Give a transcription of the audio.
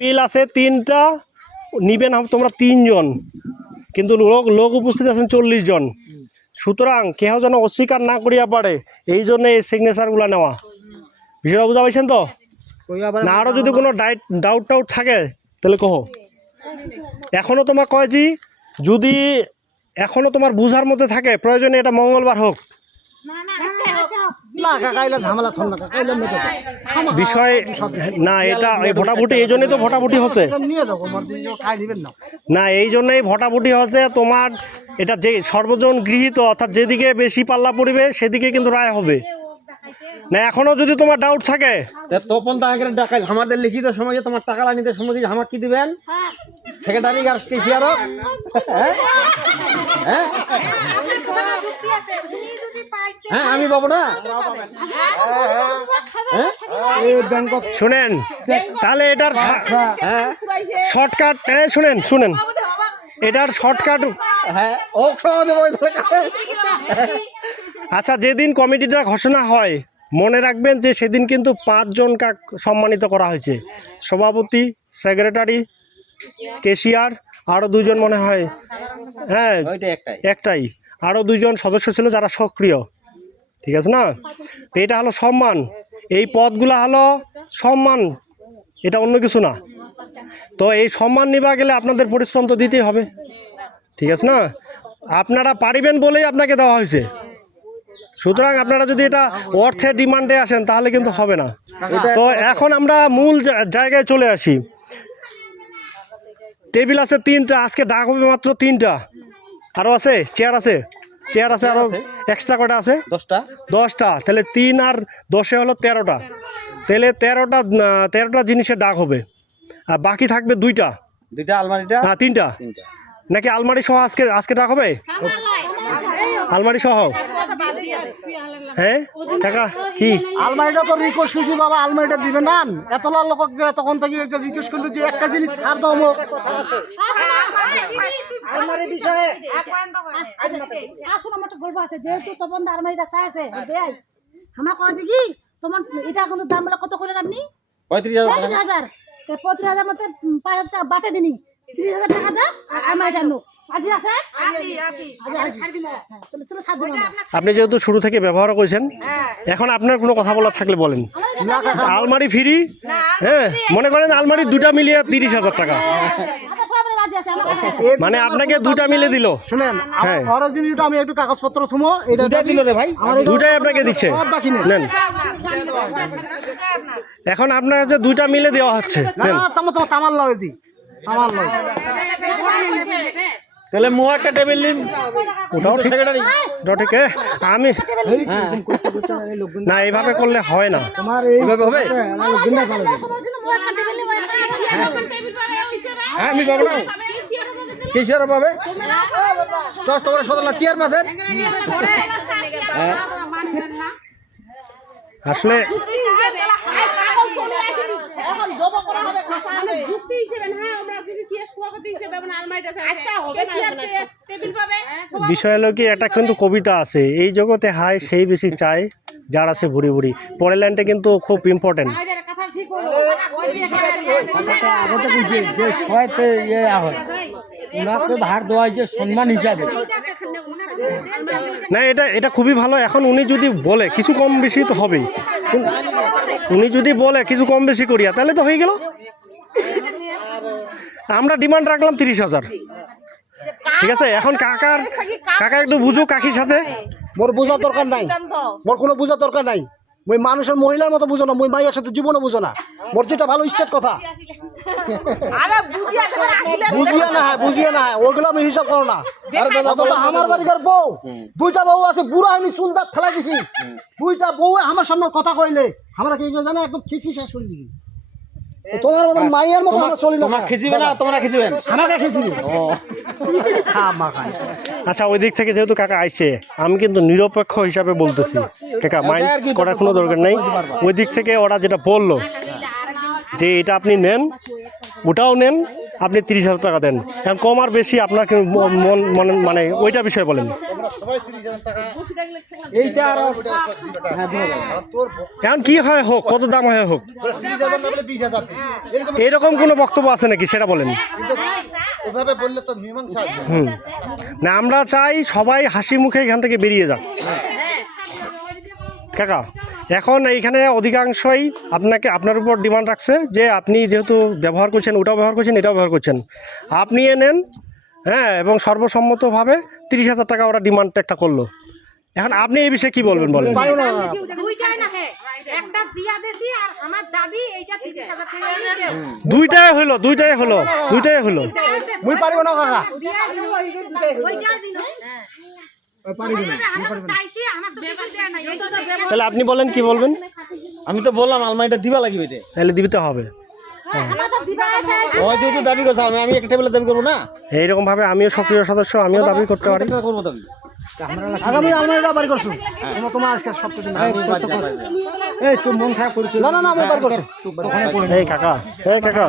Table আছে 3টা, নিবেন তোমরা 3 জন, কিন্তু লোক উপস্থিত আছেন 40 জন। সুতরাং কেউ যেন অস্বীকার না করিয়া পারে, এই জন্য এই সিগনেচারগুলো নেওয়া। বিষয়টা বুঝা পাইছেন তো? না আরও যদি কোনো ডাউট থাকে তাহলে কহ। এখনও তোমার কয় যে যদি এখনও তোমার বুঝার মধ্যে থাকে, প্রয়োজনে এটা মঙ্গলবার হোক। বিষয় না, এটা ভোটাভুটি এই জন্যই তো ভোটাভুটি হচ্ছে না, এই জন্যই ভোটাভুটি হচ্ছে। তোমার এটা যে সর্বজন গৃহীত, অর্থাৎ যেদিকে বেশি পাল্লা পড়বে সেদিকে কিন্তু রায় হবে না। এখনো যদি তোমার ডাউট থাকে তখন তো আগে ডাকাইল আমাদের লিখিত সময় তোমার টাকা নিতে সময় আমাকে কি দিবেন সেক্রেটারি আর কেশিয়ারও হ্যাঁ আমি পাবো না। শুনেন তাহলে এটার শর্টকাট, শুনেন এটার শর্টকাট। আচ্ছা, যেদিন কমিটিটা ঘোষণা হয় মনে রাখবেন যে সেদিন কিন্তু 5 জনকে সম্মানিত করা হয়েছে, সভাপতি, সেক্রেটারি, কেশিয়ার, আরও 2 জন মনে হয়, হ্যাঁ একটাই, আরও 2 জন সদস্য ছিল যারা সক্রিয়, ঠিক আছে না? তো এটা হলো সম্মান, এই পদগুলো হলো সম্মান, এটা অন্য কিছু না। তো এই সম্মান নিবা গেলে আপনাদের পরিশ্রম তো দিতেই হবে, ঠিক আছে না? আপনারা পারিবেন বলেই আপনাকে দেওয়া হয়েছে। সুতরাং আপনারা যদি এটা অর্থের ডিমান্ডে আসেন তাহলে কিন্তু হবে না। তো এখন আমরা মূল জায়গায় চলে আসি। টেবিল আছে 3টা, আজকে ডাক হবে মাত্র 3টা। আরও আছে চেয়ার আছে আরও এক্সট্রা কটা আছে? 10টা। তাহলে 3 আর 10 হলো 13টা। তাহলে 13টা জিনিসের ডাক হবে, আর বাকি থাকবে 2টা আলমারিটা, হ্যাঁ 3টা নাকি আলমারি সহ আজকে ডাক হবে? আলমারি সহ, হ্যাঁ কাকা কি আলমারিটা তো রিকোয়েস্ট করছি বাবা, আলমারিটা দিবে না। এত লোক তখন থেকে রিকোয়েস্ট করলো যে একটা জিনিস ছাড় দাও। আলমারি বিষয়ে আসুন আমার একটা গল্প আছে, যেহেতু তখন আলমারিটা চাইছে আমার কাছে কি তোমার এটা কিন্তু দাম বলে কত করলেন আপনি? 35,000। 35,000 মধ্যে 5,000 টাকা বাটে দিনি, 30,000 টাকা দাও আর আলমারিটা নো। আপনি যেহেতু শুরু থেকে ব্যবহার করেছেন, এখন আপনার কোনো কথা বলার থাকলে বলেন। আলমারি ফ্রি, হ্যাঁ মনে করেন আলমারি 2টা মিলিয়ে 30,000 টাকা, মানে আপনাকে 2টা মিলে দিল। শুনেন আমি একটু কাগজপত্র থুমো, এটা দিল রে ভাই, 2টাই আপনাকে দিচ্ছে, নেন। এখন আপনার যে 2টা মিলে দেওয়া হচ্ছে, তাহলে মো একটা টেবিল নিন, ওটাও সেক্রেটারি ঠিক। আমি না এইভাবে করলে হয় না, এইভাবে হবে। হ্যাঁ আমি পাবো না, কেশিয়ারও পাবে। 10 টাকা 17 চেয়ার মাসের আসলে বিষয় হলো কি, একটা কিন্তু কবিতা আছে, এই জগতে হায় সেই বেশি চায় যার আছে ভুরি ভুরি। পরের লাইনটা কিন্তু খুব ইম্পর্টেন্ট। সম্মান হিসাবে না, এটা খুবই ভালো। এখন উনি যদি বলে কিছু কম বেশি তো হবেই, উনি যদি বলে কিছু কম বেশি করিয়া তাহলে তো হয়ে গেল। আমরা ডিমান্ড রাখলাম 30,000, ঠিক আছে? এখন কাকা একটু বুঝুক কাকির সাথে। মোর বোঝার দরকার নাই, মোর কোনো বোঝার দরকার নাই। মুই মানুষের মহিলার মতো বুঝো না, মুই মাইয়ার সাথে জীবনে বুঝো না। মোর যেটা ভালো স্টেট কথা বুঝিয়ে না হয় ওইগুলো আমি হিসাব করো না। আমার বাড়ির বউ 2টা বউ আছে, বুড়া হয়নি, চুল দাঁত ফেলাই দিছি। 2টা বউ আমার সামনে কথা কইলে আমরা কি জানো একদম খিচি শেষ করে দিবি। তোমার মতো মাইয়ার মতো আমরা চলি না। খিচিবে না, তোমরা খিচিবেন, আমাকে খিচিবি। আচ্ছা, ওই দিক থেকে যেহেতু কাকা আইছে, আমি কিন্তু নিরপেক্ষ হিসাবে বলতেছি, কাকা মাইন্ড করার কোনো দরকার নেই। ওই দিক থেকে ওরা যেটা বললো যে এটা আপনি নেন, ওটাও নেন, আপনি 30,000 টাকা দেন। এখন কম আর বেশি আপনার কি মানে ওইটা বিষয়ে বলেন। সবাই 30,000 টাকা এইটা আর এখন কি হয় হোক, কত দাম হয় হোক, 30,000 না বলে 20,000 দিন এরকম এরকম কোনো বক্তব্য আছে নাকি সেটা বলেন। এভাবে বললে তো মীমাংসা আসবে না। হুম, না আমরা চাই সবাই হাসি মুখে এখান থেকে বেরিয়ে যাক। কাকা এখন এইখানে অধিকাংশই আপনার উপর ডিমান্ড রাখছে যে আপনি যেহেতু ব্যবহার করছেন, ওটাও ব্যবহার করছেন, এটাও ব্যবহার করছেন, আপনি নেন। হ্যাঁ, এবং সর্বসম্মতভাবে 30,000 টাকা ওরা ডিমান্ড একটা করলো। এখন আপনি এই বিষয়ে কি বলবেন বলেন। দুইটাই না হে একটা দিয়া দিছি আর আমার দাবি এইটা 30,000 টাকা দিয়ে দেন দুইটাই হলো। মুই পারিব না কাকা ওইটা দিন আমি চাইছি আমার তো কিছু দেয় না এইটা তো ব্যবহার তাহলে আপনি বলেন কি বলবেন। আমি তো বললাম আলমারিটা দিবা লাগবে এটা। তাহলে দিতে হবে। আমার তো দিবা চাইছে ও যেহেতু দাবি করছে আমি একটা টেবিলে দাবি করবো না। এইরকম ভাবে আমিও সক্রিয় সদস্য, আমিও দাবি করতে পারি। এটা করবো দাবি। আগামী আলমারিটা বাড়ি করছো তোমার আজকে সবকিছু এই তুই মন খারাপ করেছিস না না না আমি বাড়ি করছো এই কাকা